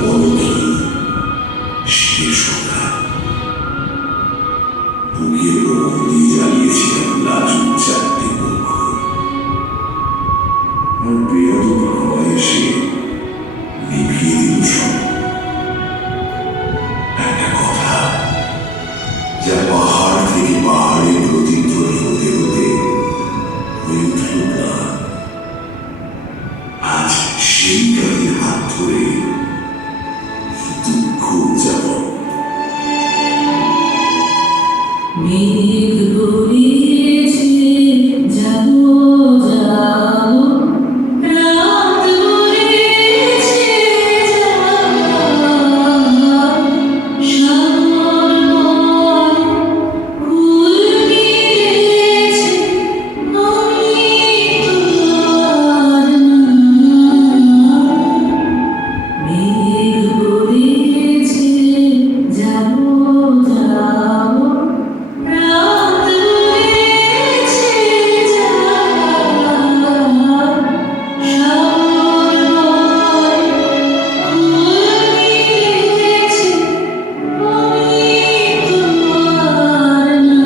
বলো কি শেষ কথা? বুকের বন্দি জ্বালিয়েছিলাম লাজুক চারটে মুখ, আর বেয়াদব হাওয়া এসে নিভিয়ে দিল সব। একটা কথা যা পাহাড় থেকে পাহাড়ে প্রতিধ্বনি হতে হতে হয়ে উঠল গান, আজ সেই গানের হাত ধরে দুঃখ উদযাপন। মেঘ গড়িয়েছে যাবো যাবো, রাত গড়িয়েছে যাবো, সাগর বয় কুল মিলেছে আমি তোমার না। মেঘ গড়িয়েছে যাবো যাবো, রাত গড়িয়েছে যাবো, সাগর বয় কুল মিলেছে আমি তোমার না।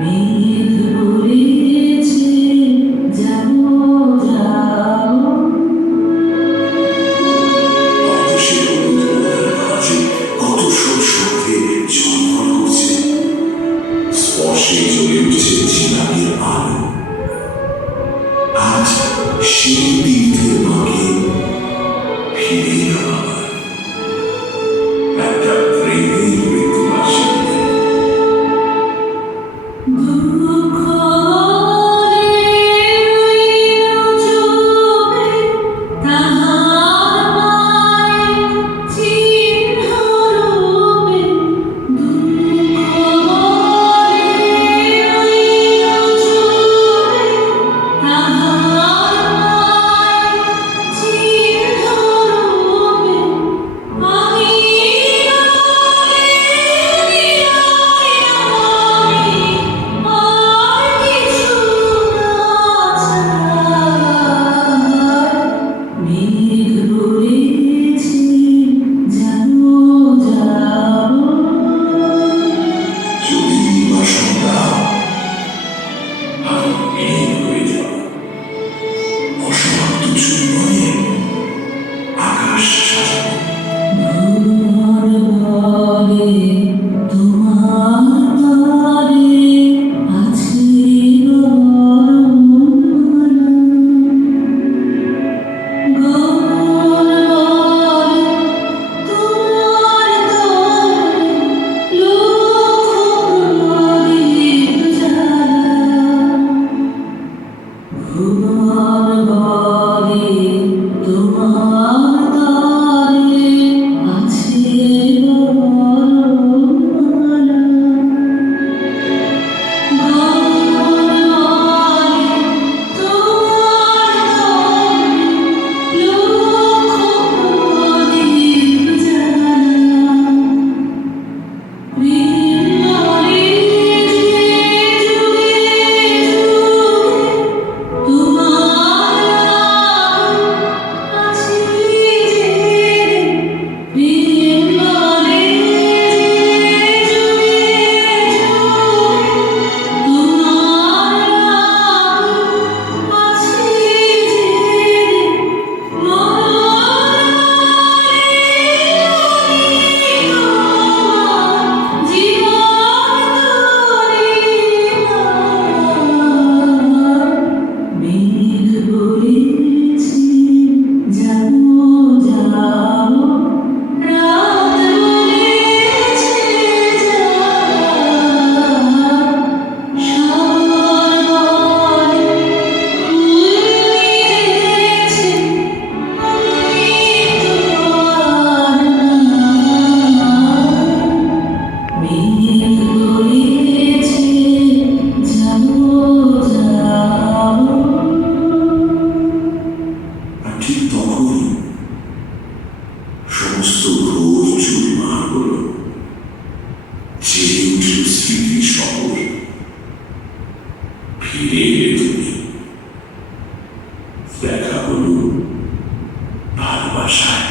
মেঘ গড়িয়েছে যাবো যাবো। বাতাসে হলুদ ভাঁজে কত সব শব্দে ঝলমল করছে, স্পর্শে জ্বলে উঠছে ঝিনাকের আলো। আজ সেই তীর্থের মাকে ফিরে এলাম আবার, একটা প্রেমের মৃত্যু বাসিতে। দুঃখ বলে রইল চোখে, তাহার মায়ের চিহ্ন রূপে। দুঃখ বলে রইল চোখে, তাহার মায়ের চিহ্ন ভালোবাসায়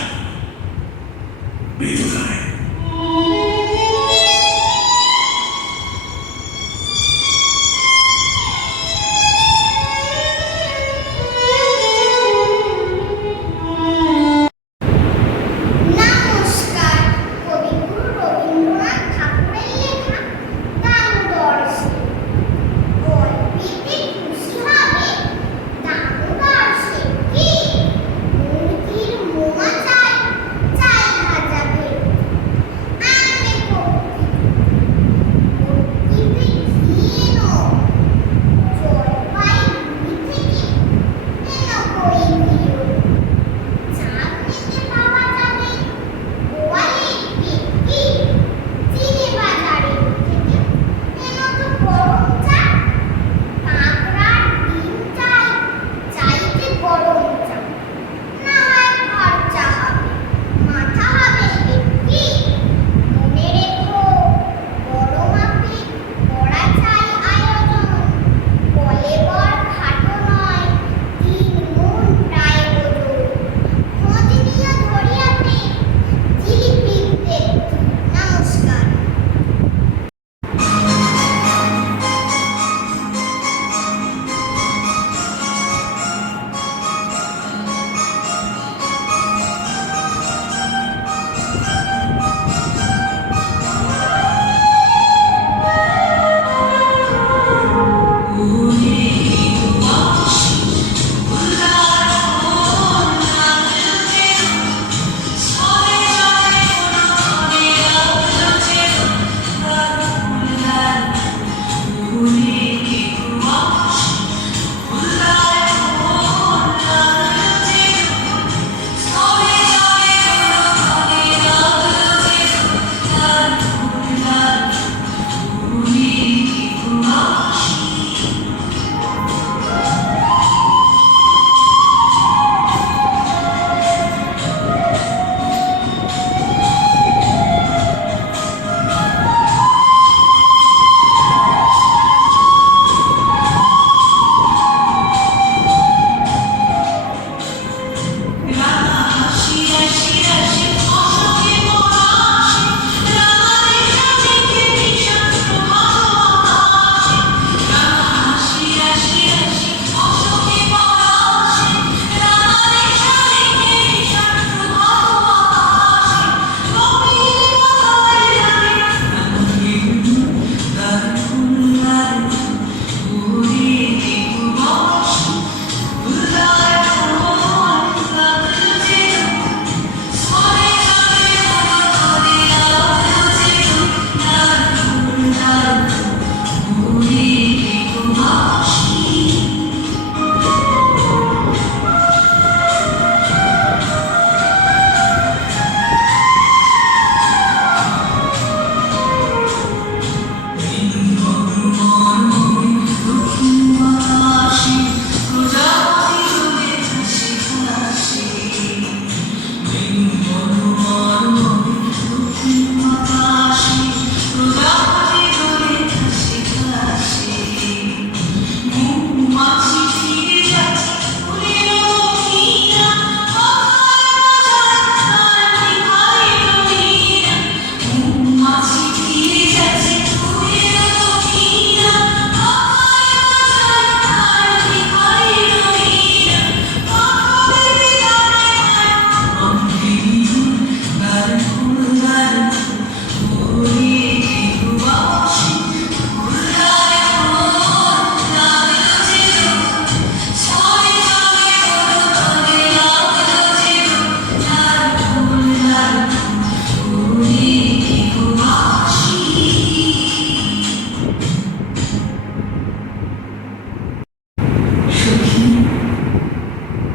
বেদনায়। নমস্কার। কবিগুরু রবীন্দ্রনাথ ঠাকুরের লেখা দামোদর সেন। গল্পেতে খুশি হবে দামোদর সেন কি? মুরগির মোয়া চাই, চাই ভাজা ভেটকি। আনবে ভক্তিতে ঘি এনো, জলপাইগুড়ি থেকে এনো কই দিও। চাঁদনিতে পাওয়া যাবে গোয়ালের ভেটকি, চিড়ে বাজারে থেকে এনো তো গরম চা। কাঁকড়ার ডিম চাই, চাইতে গরম চা। না হয় ভাত চা হবে, মাথা হবে ভেটকি। মনে রেখো বড় মাপে করা চাই আয়োজন। বলে বর খাটো নয়, 3 গুণ প্রায় ওজন। খোঁজ নিয়ে ধরিয়াতে জিলিপির দেখি। নমস্কার।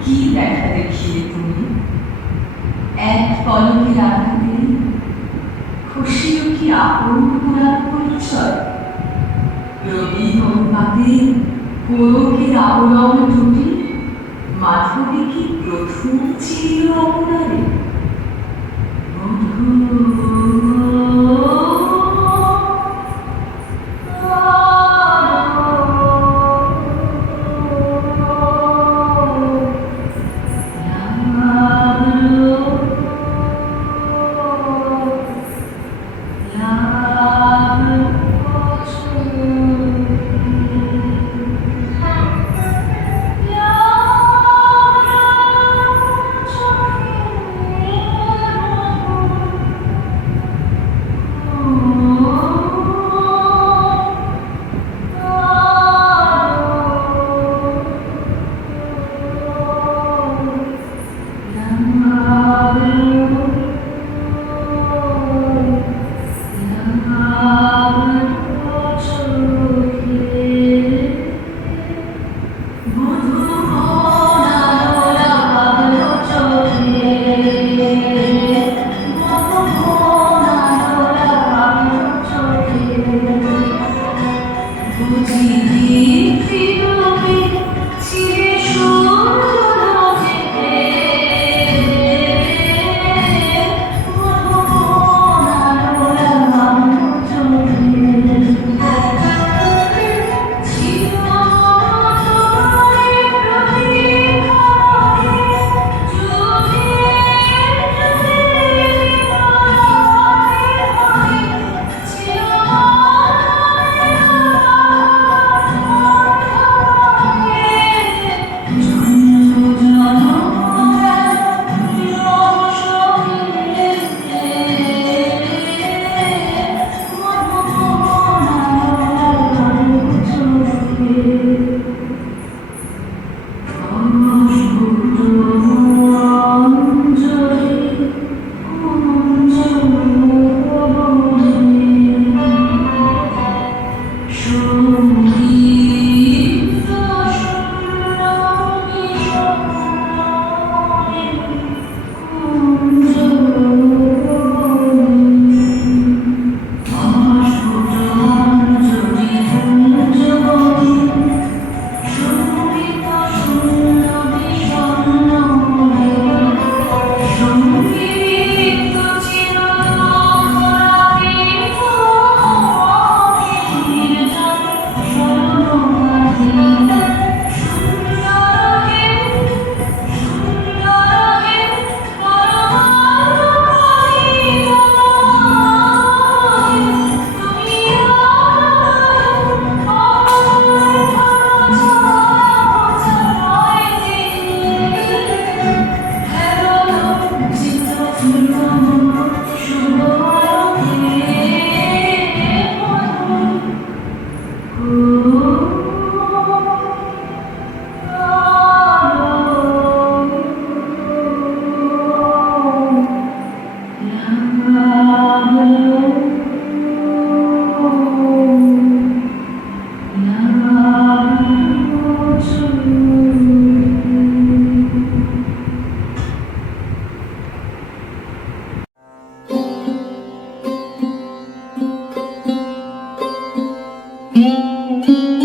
কি দেখা দেখিয়ে তুমি এক পলকের আঘাতে, খুশিও কি আপন পুরাণ পরিচয়। রবি পাতে কোরকের আবরণ টুটি, মাধবী কি প্রথম ছিল আপনারে। বন্ধু Thank you.